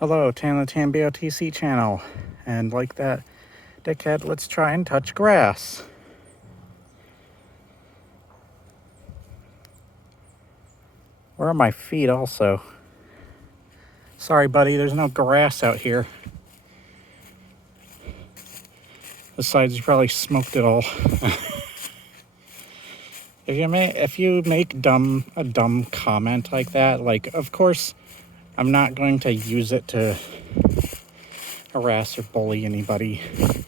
Hello, Tan BOTC channel. And like that dickhead, let's try and touch grass. Where are my feet also? Sorry, buddy, there's no grass out here. Besides, you probably smoked it all. If you make a dumb comment like that, like, of course, I'm not going to use it to harass or bully anybody. In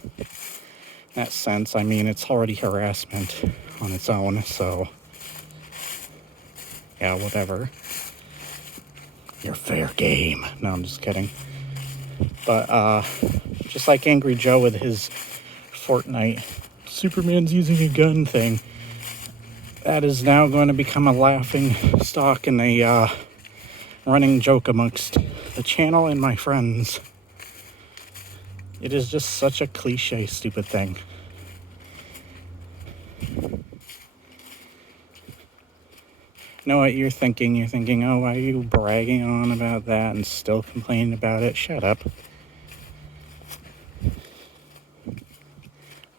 that sense, I mean, it's already harassment on its own, so yeah, whatever. You're fair game. No, I'm just kidding. But, just like Angry Joe with his Fortnite, Superman's using a gun thing, that is now going to become a laughing stock and a, running joke amongst the channel and my friends. It is just such a cliche, stupid thing. Know what you're thinking? You're thinking, oh, why are you bragging on about that and still complaining about it? Shut up.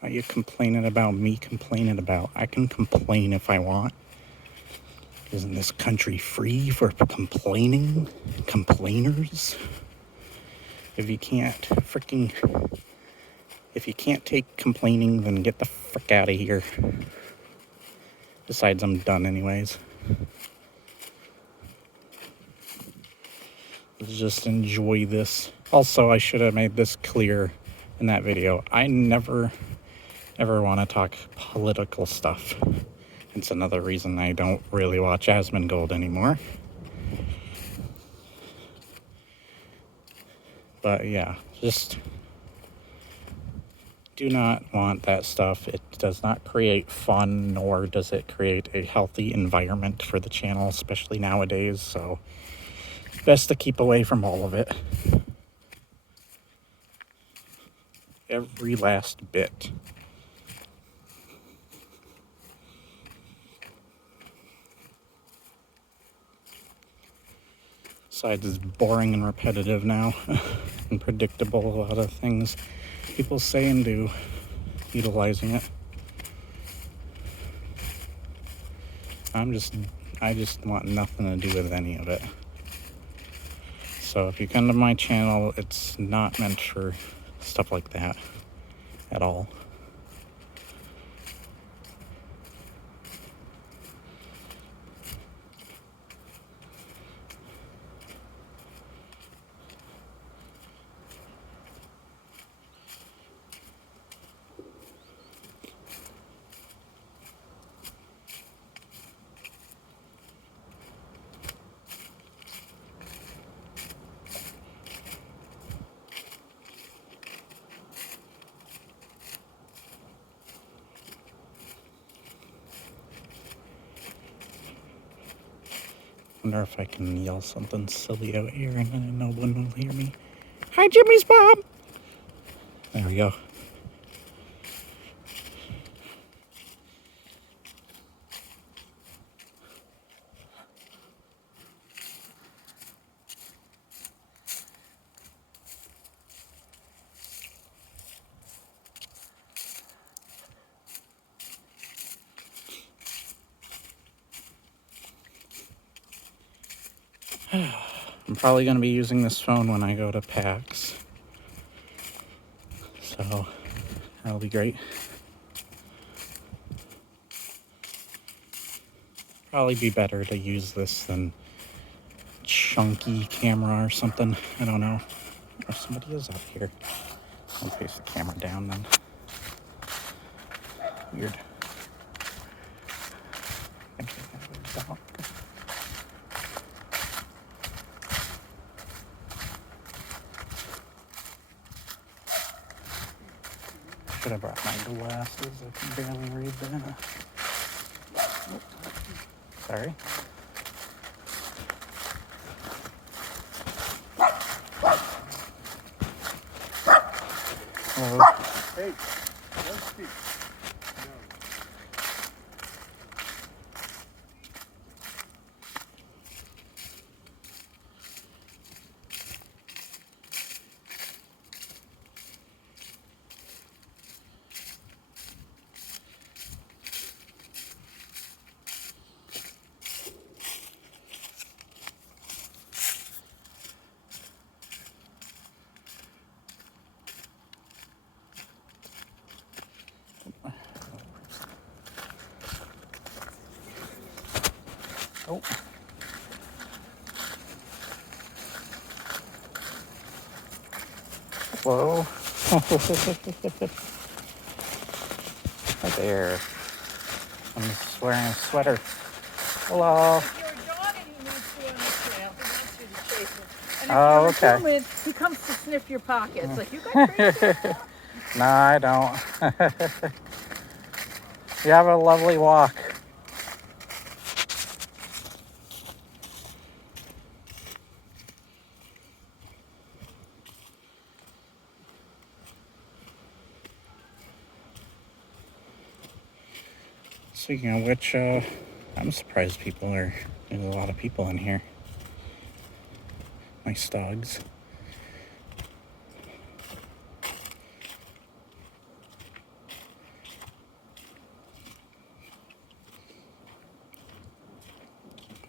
Why are you complaining about me complaining about? I can complain if I want. Isn't this country free for complaining? Complainers? If you can't take complaining, then get the frick out of here. Besides, I'm done anyways. Let's just enjoy this. Also, I should have made this clear in that video. I never, ever want to talk political stuff. It's another reason I don't really watch Asmongold anymore. But yeah, just do not want that stuff. It does not create fun, nor does it create a healthy environment for the channel, especially nowadays. So best to keep away from all of it. Every last bit. Besides, it's boring and repetitive now and predictable, a lot of things people say and do, utilizing it. I just want nothing to do with any of it. So if you come to my channel, it's not meant for stuff like that at all. Wonder if I can yell something silly out here and then no one will hear me. Hi, Jimmy's mom! There we go. I'm probably going to be using this phone when I go to PAX. So, that'll be great. Probably be better to use this than chunky camera or something. I don't know. Oh, somebody is up here. I'll face the camera down then. Weird. I think they have a dog. Should have brought my glasses. I can barely read that. Oh, sorry. Hello. Hey, don't speak. slow. Hi there. I'm just wearing a sweater. Hello. If you're a dog and he meets you on the trail, he wants you to chase him. And if Oh, you're okay. a human, he comes to sniff your pockets. Like, you got traces? No, I don't. You have a lovely walk. Speaking of which, I'm surprised there's a lot of people in here. Nice dogs.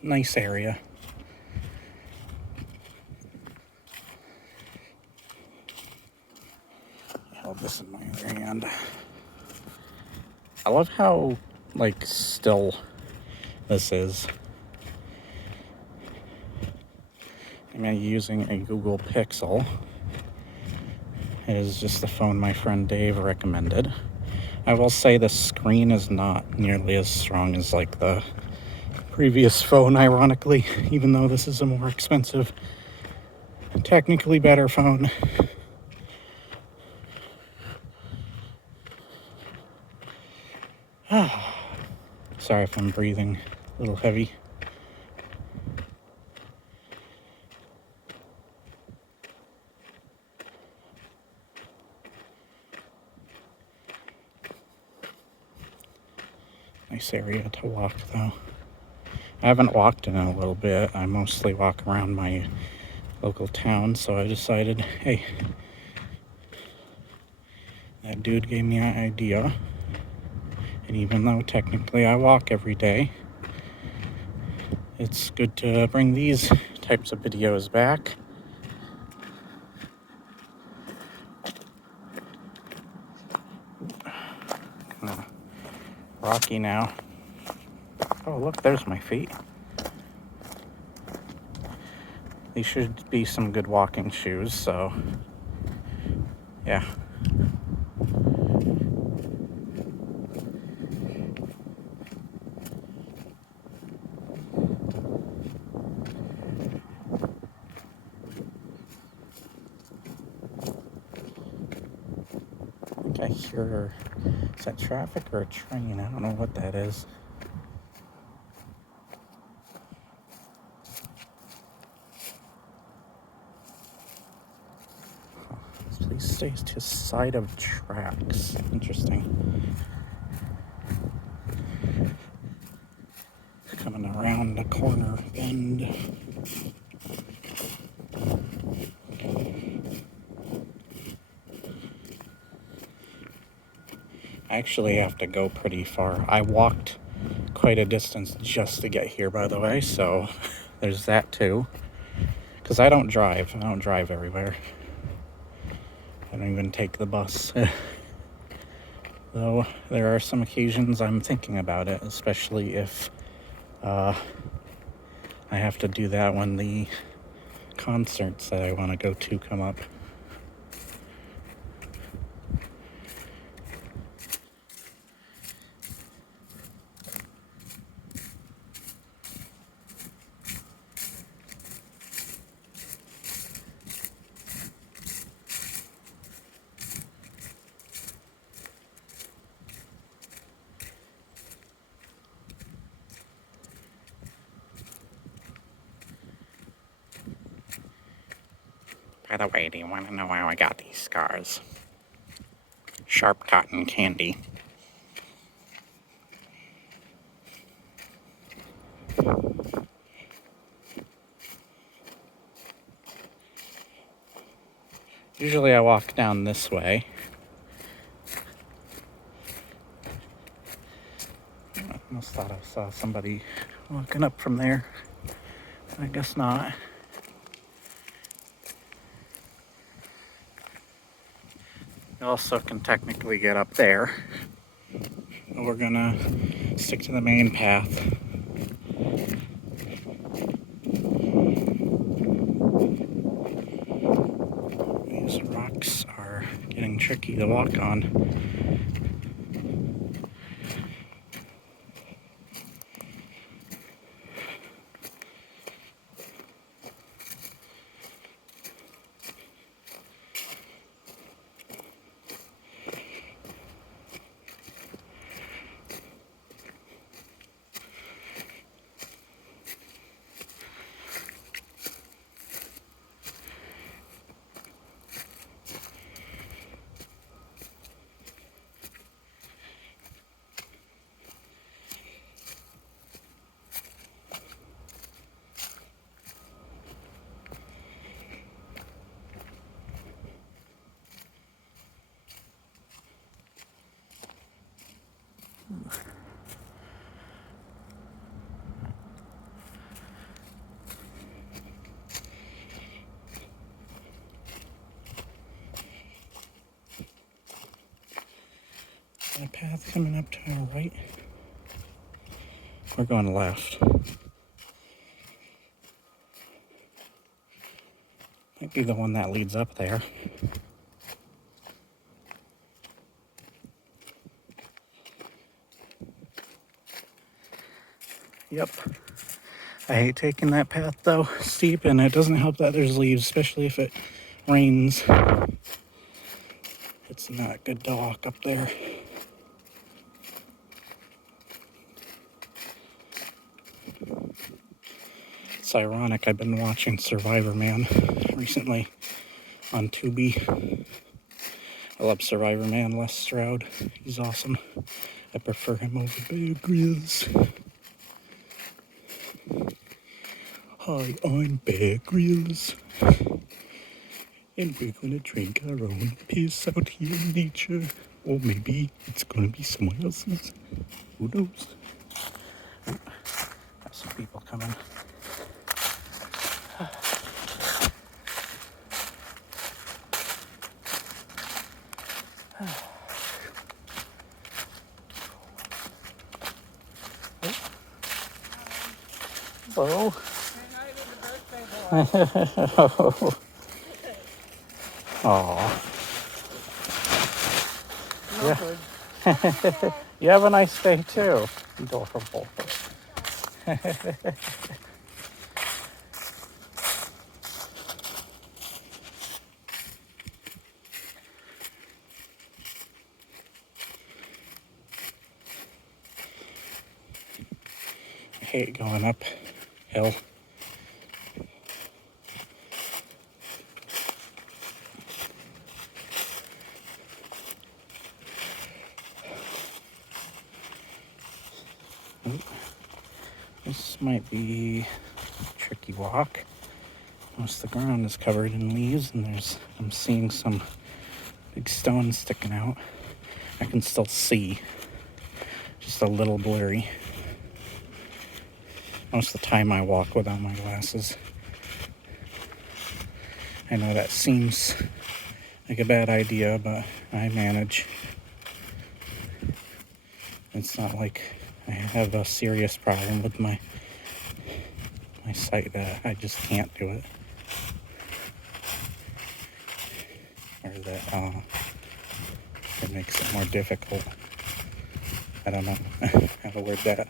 Nice area. I held this in my other hand. I love how, still this is. I'm using a Google Pixel. It is just the phone my friend Dave recommended. I will say the screen is not nearly as strong as the previous phone, ironically, even though this is a more expensive, technically better phone. Sorry if I'm breathing a little heavy. Nice area to walk, though. I haven't walked in a little bit. I mostly walk around my local town, so I decided, hey, that dude gave me an idea. And even though technically I walk every day, it's good to bring these types of videos back. Kinda rocky now. Oh, look, there's my feet. These should be some good walking shoes, so yeah. I hear, is that traffic or a train? I don't know what that is. This place stays to side of tracks. Interesting. Coming around the corner bend. I actually have to go pretty far. I walked quite a distance just to get here, by the way, so there's that too. Because I don't drive. I don't drive everywhere. I don't even take the bus. Though there are some occasions I'm thinking about it, especially if I have to do that when the concerts that I want to go to come up. By the way, do you want to know how I got these scars? Sharp cotton candy. Usually I walk down this way. I almost thought I saw somebody walking up from there. I guess not. You also can technically get up there. But we're gonna stick to the main path. These rocks tricky to walk on. A path coming up to our right. We're going left. Might be the one that leads up there. Yep. I hate taking that path though, steep, and it doesn't help that there's leaves, especially if it rains. It's not good to walk up there. It's ironic, I've been watching Survivor Man recently on Tubi. I love Survivor Man, Les Stroud. He's awesome. I prefer him over Bear Grylls. Hi, I'm Bear Grylls. And we're gonna drink our own piss out here in nature. Or maybe it's gonna be someone else's. Who knows? Got some people coming. Hello. Oh. Yeah. You have a nice day too. Adorable. I hate going uphill. This might be a tricky walk. Most of the ground is covered in leaves, and I'm seeing some big stones sticking out. I can still see, just a little blurry. Most of the time I walk without my glasses. I know that seems like a bad idea, but I manage. It's not like I have a serious problem with my sight that I just can't do it. Or that it makes it more difficult. I don't know how to word that.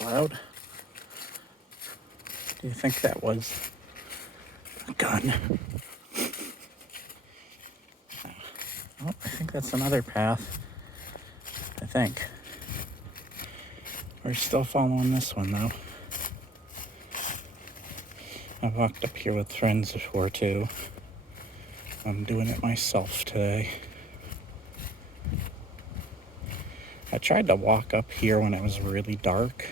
Loud. Do you think that was a gun? Oh, I think that's another path. I think. We're still following this one though. I've walked up here with friends before too. I'm doing it myself today. I tried to walk up here when it was really dark,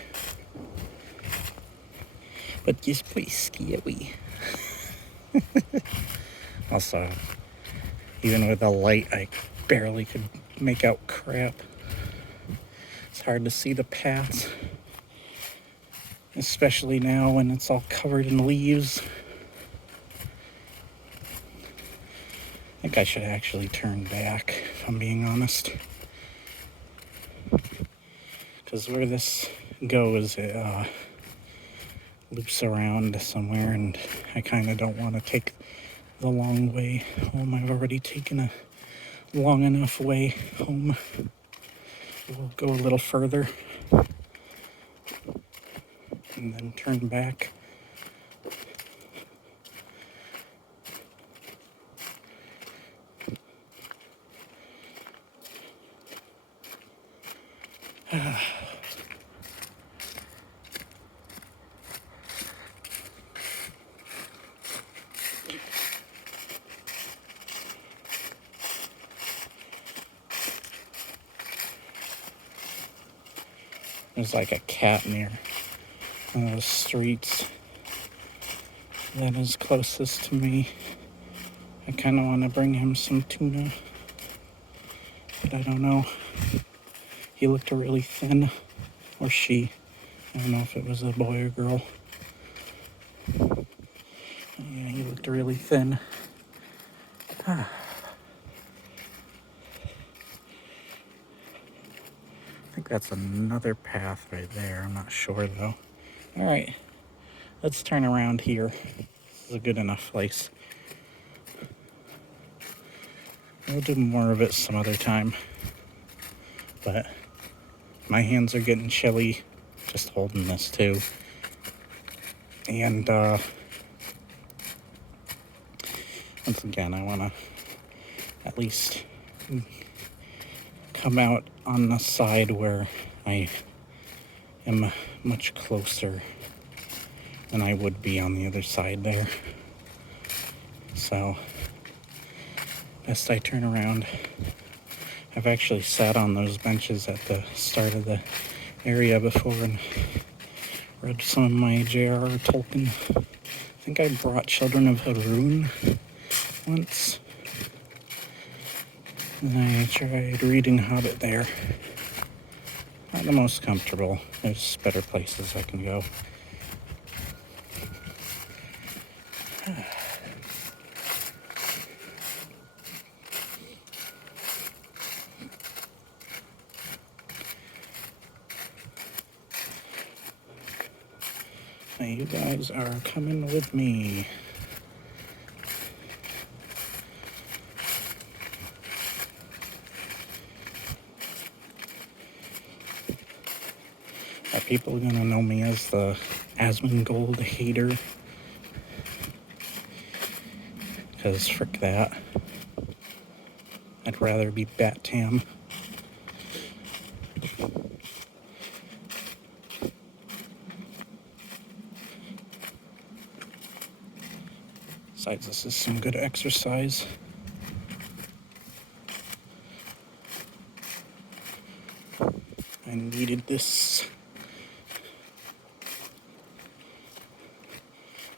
but just pretty scary. Also, even with the light, I barely could make out crap. It's hard to see the paths, especially now when it's all covered in leaves. I think I should actually turn back, if I'm being honest. Because where this goes, it loops around somewhere, and I kind of don't want to take the long way home. I've already taken a long enough way home. We'll go a little further and then turn back. There's like a cat near one of the streets that is closest to me. I kind of want to bring him some tuna, but I don't know. He looked really thin, or she. I don't know if it was a boy or girl. Yeah, he looked really thin. I think that's another path right there. I'm not sure though. All right, let's turn around here. This is a good enough place. We'll do more of it some other time. But my hands are getting chilly just holding this too. And once again, I want to at least come out on the side where I am much closer than I would be on the other side there. So, best I turn around. I've actually sat on those benches at the start of the area before and read some of my J.R.R. Tolkien. I think I brought Children of Haroun once. And I tried reading Hobbit there. Not the most comfortable. There's better places I can go. Now you guys are coming with me. Are people gonna know me as the Asmongold hater? Because frick that. I'd rather be Bat-Tam. Besides, this is some good exercise. I needed this.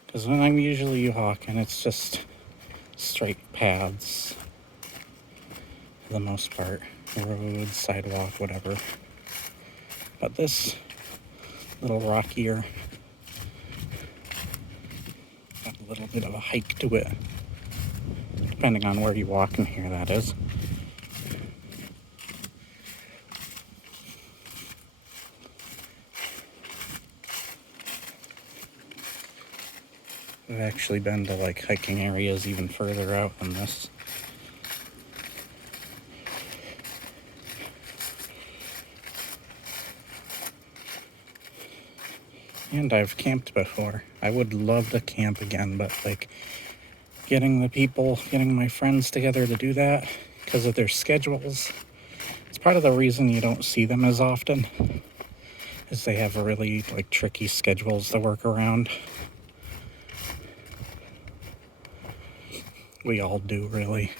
Because when I'm usually walking, it's just straight paths. For the most part. Road, sidewalk, whatever. But this little rockier, got a little bit of a hike to it. Depending on where you walk in here, that is. I've actually been to like hiking areas even further out than this. And I've camped before. I would love to camp again, but like getting my friends together to do that because of their schedules. It's part of the reason you don't see them as often, is they have really like tricky schedules to work around. We all do, really.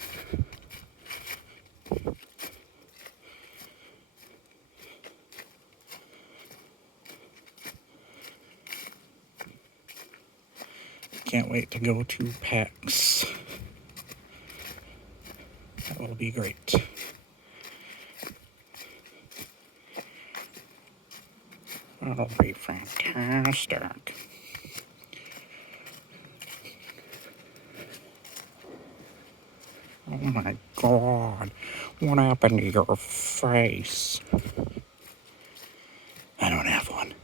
Can't wait to go to PAX. That will be great. That'll be fantastic. Oh my god. What happened to your face? I don't have one.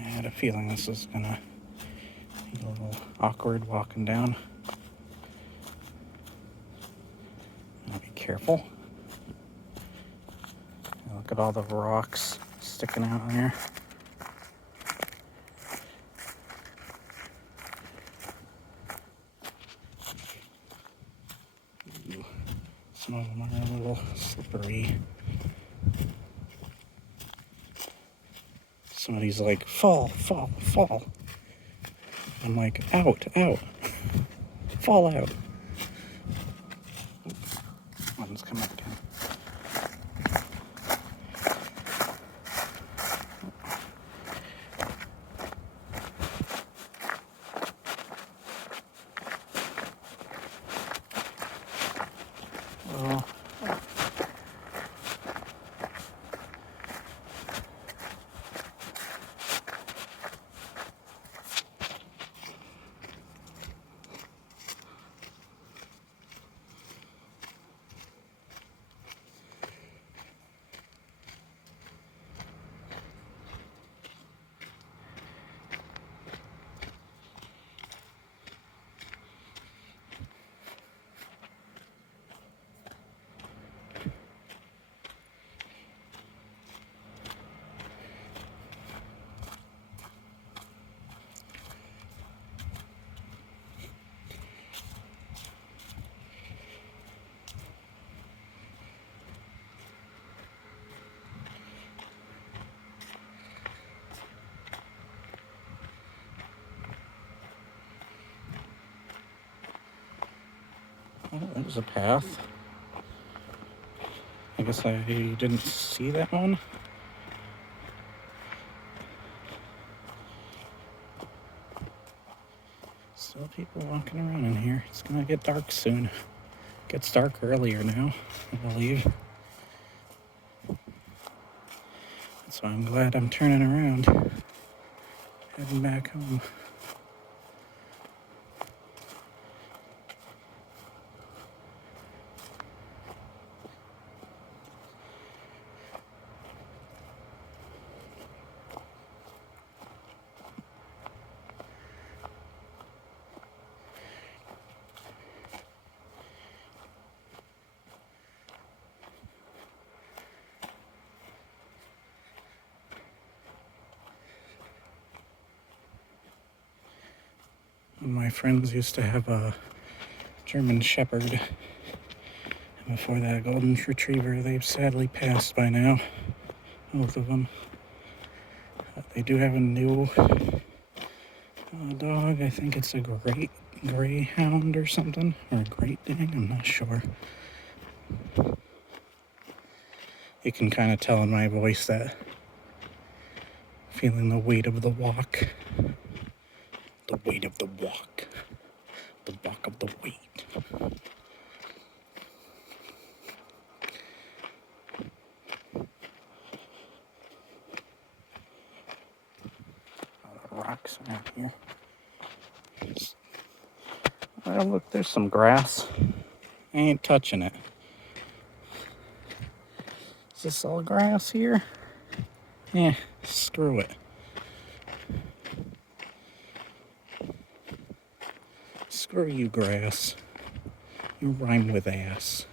I had a feeling this was gonna be a little awkward walking down. Gotta be careful. Look at all the rocks sticking out in here. Ooh, some of them are a little slippery. Somebody's like, fall, fall, fall. I'm like, out, out. Fall out. One's coming up again. Oh. Oh, that was a path. I guess I didn't see that one. Still people walking around in here. It's gonna get dark soon. Gets dark earlier now, I believe. So I'm glad I'm turning around, heading back home. My friends used to have a German Shepherd. And before that, a Golden Retriever. They've sadly passed by now, both of them. They do have a new dog. I think it's a Great Greyhound or something, or a Great Dane. I'm not sure. You can kind of tell in my voice that feeling the weight of the walk. The weight of the walk. The walk of the weight. Rocks around here. Oh, look, there's some grass. I ain't touching it. Is this all grass here? Yeah, screw it. Screw you, grass. You rhyme with ass.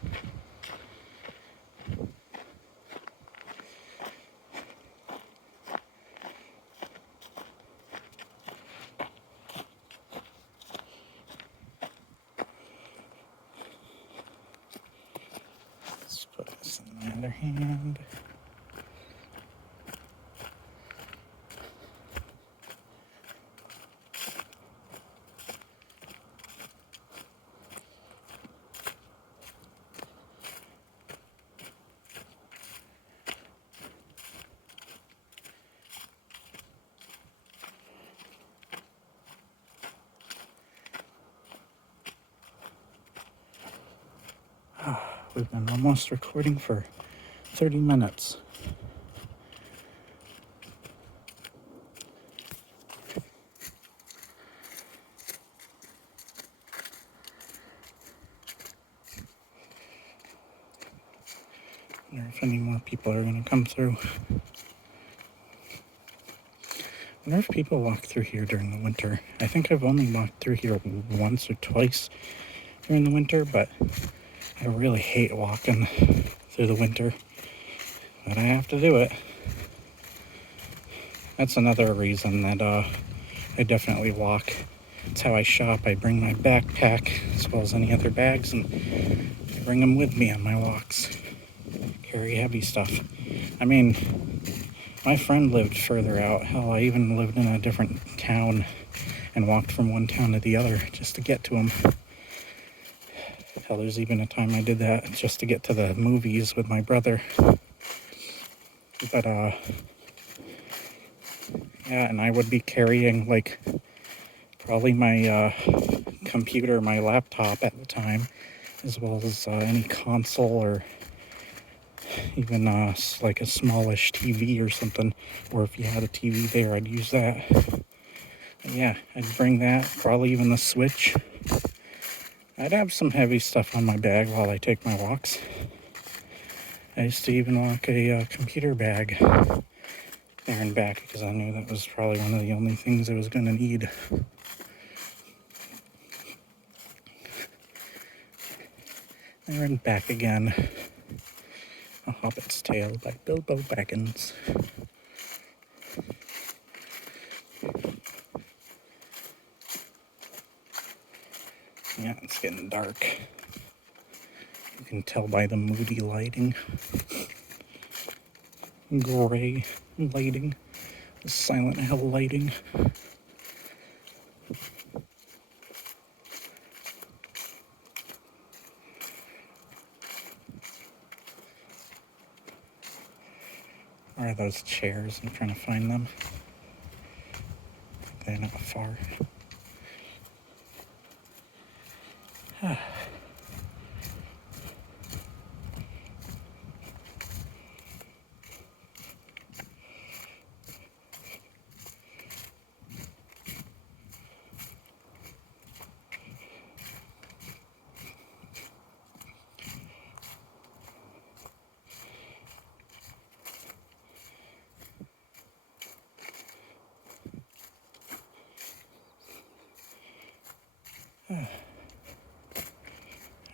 Let's put this in the other hand. We've been almost recording for 30 minutes. I wonder if any more people are going to come through. I wonder if people walk through here during the winter. I think I've only walked through here once or twice during the winter, but I really hate walking through the winter. But I have to do it. That's another reason that I definitely walk. It's how I shop. I bring my backpack as well as any other bags, and I bring them with me on my walks. Carry heavy stuff. I mean, my friend lived further out. Hell, I even lived in a different town and walked from one town to the other just to get to him. Hell, there's even a time I did that just to get to the movies with my brother. But, yeah, and I would be carrying, like, probably my computer, my laptop at the time, as well as any console or even like a smallish TV or something. Or if you had a TV there, I'd use that. But yeah, I'd bring that, probably even the Switch. I'd have some heavy stuff on my bag while I take my walks. I used to even walk a computer bag there and back because I knew that was probably one of the only things I was going to need. There and back again. A Hobbit's Tale by Bilbo Baggins. Yeah, it's getting dark. You can tell by the moody lighting. Gray lighting. The Silent Hill lighting. Where are those chairs? I'm trying to find them. They're not far.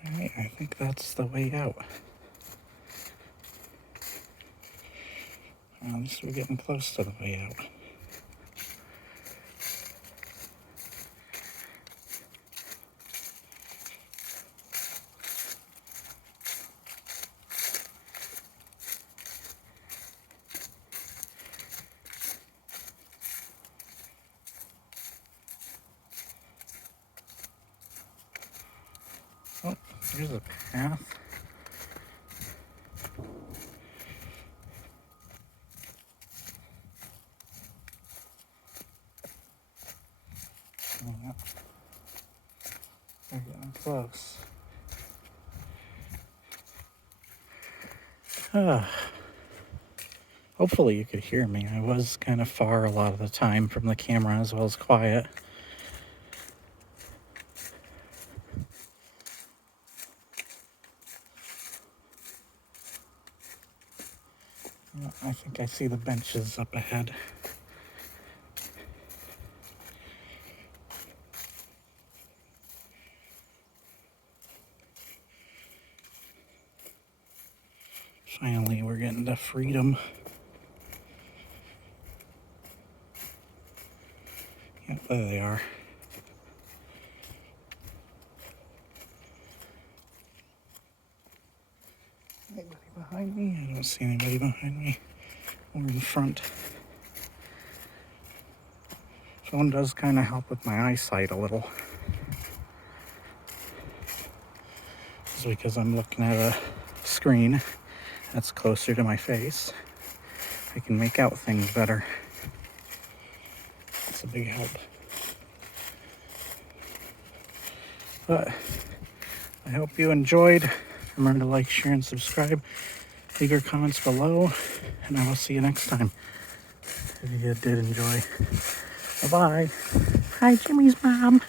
Alright, I think that's the way out. At least we're getting close to the way out. There's a path. Oh, yeah. They're getting close. Hopefully you could hear me. I was kind of far a lot of the time from the camera as well as quiet. I think I see the benches up ahead. Finally, we're getting to freedom. Yep, there they are. Anybody behind me? I don't see anybody behind me or in front. Phone does kind of help with my eyesight a little. It's because I'm looking at a screen that's closer to my face. I can make out things better. It's a big help. But I hope you enjoyed. Remember to like, share, and subscribe. Leave your comments below, and I will see you next time. If you did enjoy. Bye-bye. Hi, Jimmy's mom.